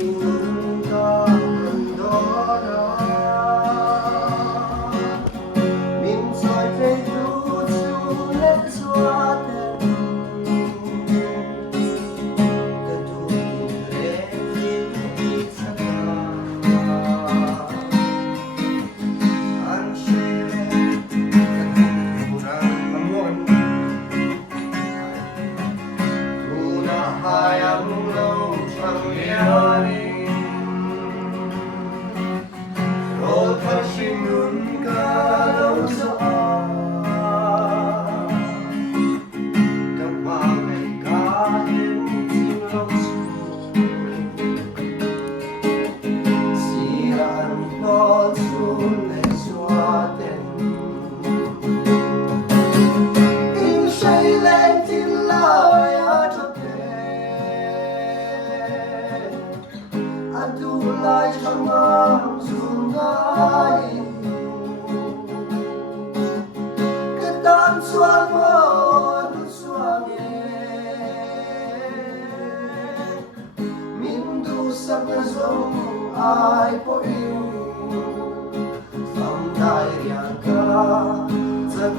情的很多人，明在被路出来做的，可都不认你擦干，安谁可不让我。Hayang mong changyanin Rồi thật xin luôn cả đâu rõ Các bà ngày cả em xin lòng xuống Siran con xuống lên xóa tên In say lên tin lời Adulai chamam sungai Ketan suamon suami Mindu sang nazong ai po yêu Phong dai riang ka Zan